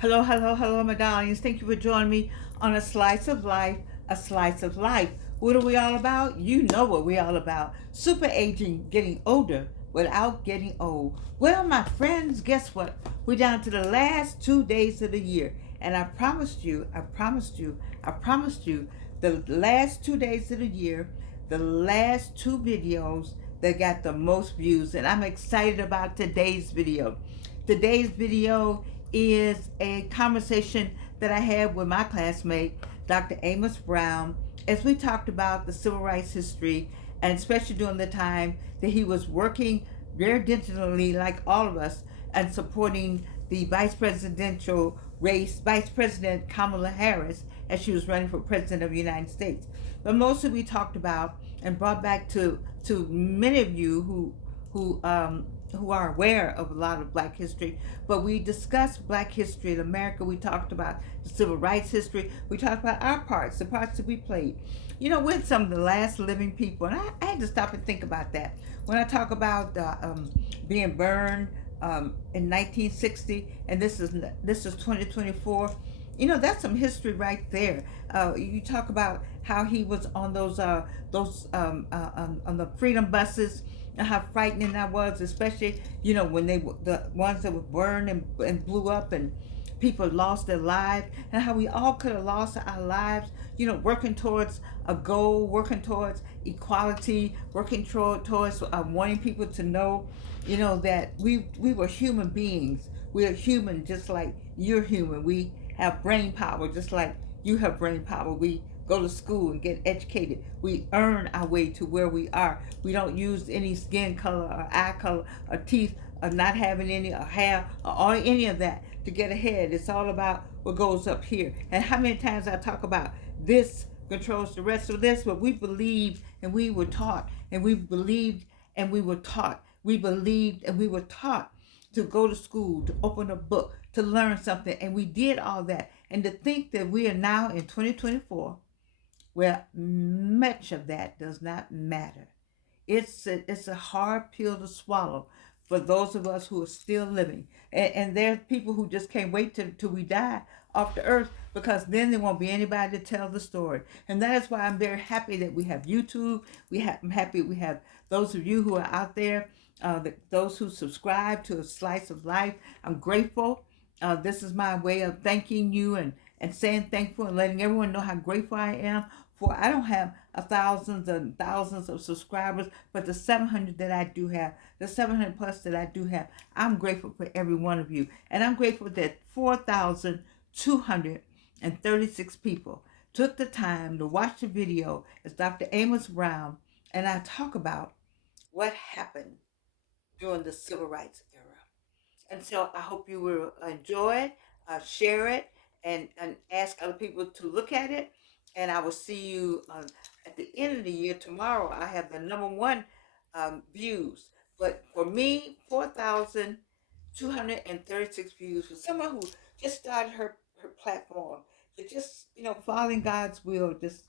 Hello, hello, hello, my darlings. Thank you for joining me on A Slice of Life, A Slice of Life. What are we all about? You know what we're all about. Super aging, getting older without getting old. Well, my friends, guess what? We're down to the last 2 days of the year. And I promised you the last 2 days of the year, the last two videos that got the most views. And I'm excited about today's video. Today's video is a conversation that I had with my classmate, Dr. Amos Brown, as we talked about the civil rights history, and especially during the time that he was working very diligently, like all of us, and supporting the vice presidential race, Vice President Kamala Harris, as she was running for president of the United States. But mostly we talked about and brought back to many of you who are aware of a lot of Black history, but we discussed Black history in America. We talked about the civil rights history. We talked about our parts, the parts that we played. You know, we're some of the last living people, and I had to stop and think about that. When I talk about being burned in 1960, and this is 2024. You know, that's some history right there. You talk about how he was on on the freedom buses, and how frightening that was, especially when they were the ones that were burned and blew up, and people lost their lives, and how we all could have lost our lives. Working towards a goal, working towards equality, working towards wanting people to know, that we were human beings. We are human, just like you're human. We have brain power, just like you have brain power. We go to school and get educated. We earn our way to where we are. We don't use any skin color or eye color or teeth or not having any or hair or any of that to get ahead. It's all about what goes up here. And how many times I talk about this controls the rest of this, but we believed and we were taught, and we believed and we were taught. We believed and we were taught to go to school, to open a book, to learn something, and we did all that. And to think that we are now in 2024, where much of that does not matter. It's a hard pill to swallow for those of us who are still living. And there's people who just can't wait till we die off the earth, because then there won't be anybody to tell the story. And that is why I'm very happy that we have YouTube. I'm happy we have those of you who are out there, those who subscribe to A Slice of Life. I'm grateful. This is my way of thanking you and saying thankful and letting everyone know how grateful I am for. I don't have thousands and thousands of subscribers, but the 700 that I do have, the 700 plus that I do have, I'm grateful for every one of you. And I'm grateful that 4,236 people took the time to watch the video as Dr. Amos Brown and I talk about what happened during the civil rights era. And so I hope you will enjoy it, share it, and ask other people to look at it. And I will see you at the end of the year. Tomorrow I have the number one views. But for me, 4,236 views for someone who just started her platform, to just, following God's will, just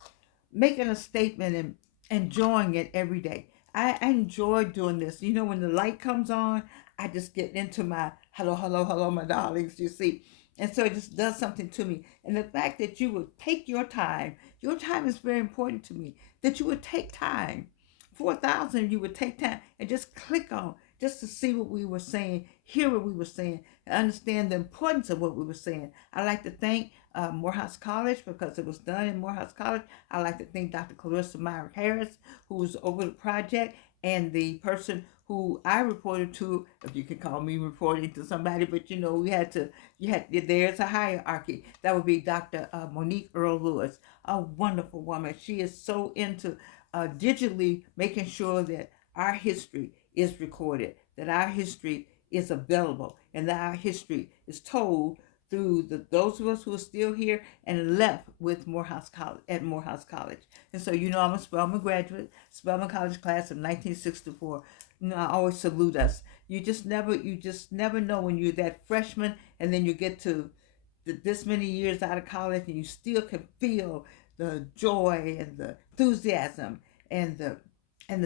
making a statement and enjoying it every day. I enjoy doing this. When the light comes on, I just get into my hello, hello, hello, my darlings, you see. And so it just does something to me. And the fact that you would take your time is very important to me, that you would take time. 4,000, you would take time and just click on, just to see what we were saying, hear what we were saying, and understand the importance of what we were saying. I like to thank Morehouse College, because it was done in Morehouse College. I like to thank Dr. Clarissa Myrick Harris, who was over the project, and the person who I reported to, if you could call me reporting to somebody, but there's a hierarchy. That would be Dr. Monique Earl Lewis, a wonderful woman. She is so into digitally making sure that our history is recorded, that our history is available, and that our history is told through those of us who are still here and left with Morehouse College at Morehouse College. And so I'm a Spelman graduate, Spelman College class of 1964. I always salute us. You just never know when you're that freshman, and then you get to this many years out of college, and you still can feel the joy and the enthusiasm and the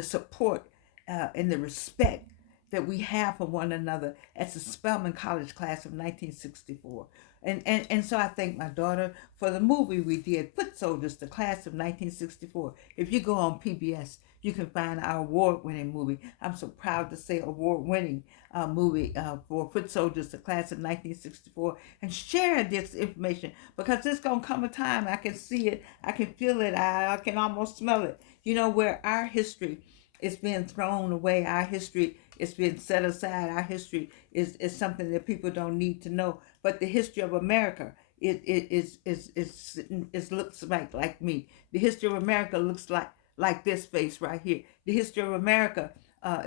support and the respect that we have for one another as the Spelman College class of 1964. And so I thank my daughter for the movie we did, Foot Soldiers, the class of 1964. If you go on PBS, you can find our award-winning movie. I'm so proud to say award-winning movie for Foot Soldiers, the class of 1964, and share this information because there's going to come a time I can see it, I can feel it, I can almost smell it, where our history is being thrown away, our history is being set aside, our history is something that people don't need to know. But the history of America, it looks like me. The history of America looks like this face right here. The history of America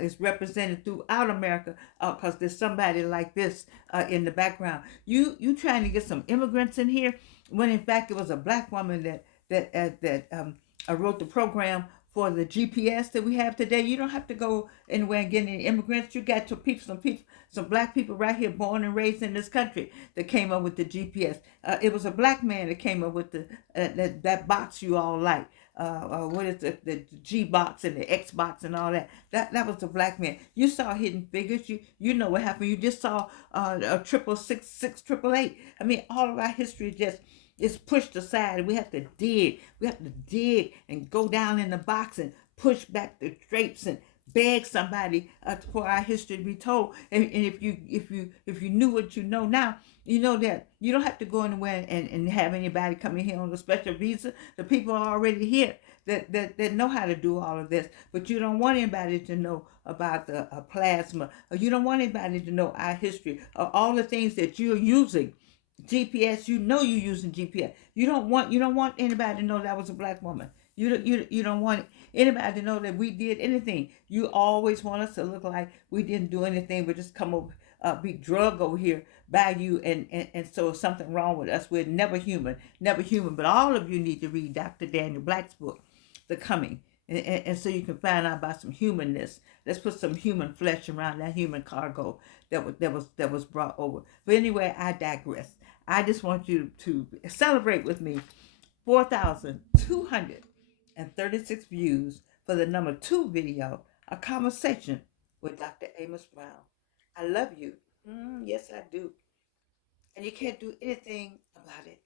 is represented throughout America because there's somebody like this in the background. You trying to get some immigrants in here when in fact it was a black woman that wrote the program for the GPS that we have today. You don't have to go anywhere and get any immigrants. You got some black people right here, born and raised in this country, that came up with the GPS. It was a black man that came up with the that box you all like. What is it? The G box and the X box and all that. That was a black man. You saw Hidden Figures. You know what happened. You just saw a 666 888. I mean, all of our history just is pushed aside. We have to dig. We have to dig and go down in the box and push back the drapes and beg somebody for our history to be told. And if you knew what you know now, you know that you don't have to go anywhere and have anybody come in here on a special visa. The people are already here that know how to do all of this. But you don't want anybody to know about the plasma, or you don't want anybody to know our history, or all the things that you're using. GPS, you're using GPS. You don't want anybody to know that was a black woman. You don't want anybody to know that we did anything. You always want us to look like we didn't do anything, but just come over, be drug over here by you, and so something wrong with us. We're never human, never human. But all of you need to read Dr. Daniel Black's book, The Coming, and so you can find out about some humanness. Let's put some human flesh around that human cargo that was brought over. But anyway, I digress. I just want you to celebrate with me 4,236 views for the number 2 video, A Conversation with Dr. Amos Brown. I love you. Yes, I do. And you can't do anything about it.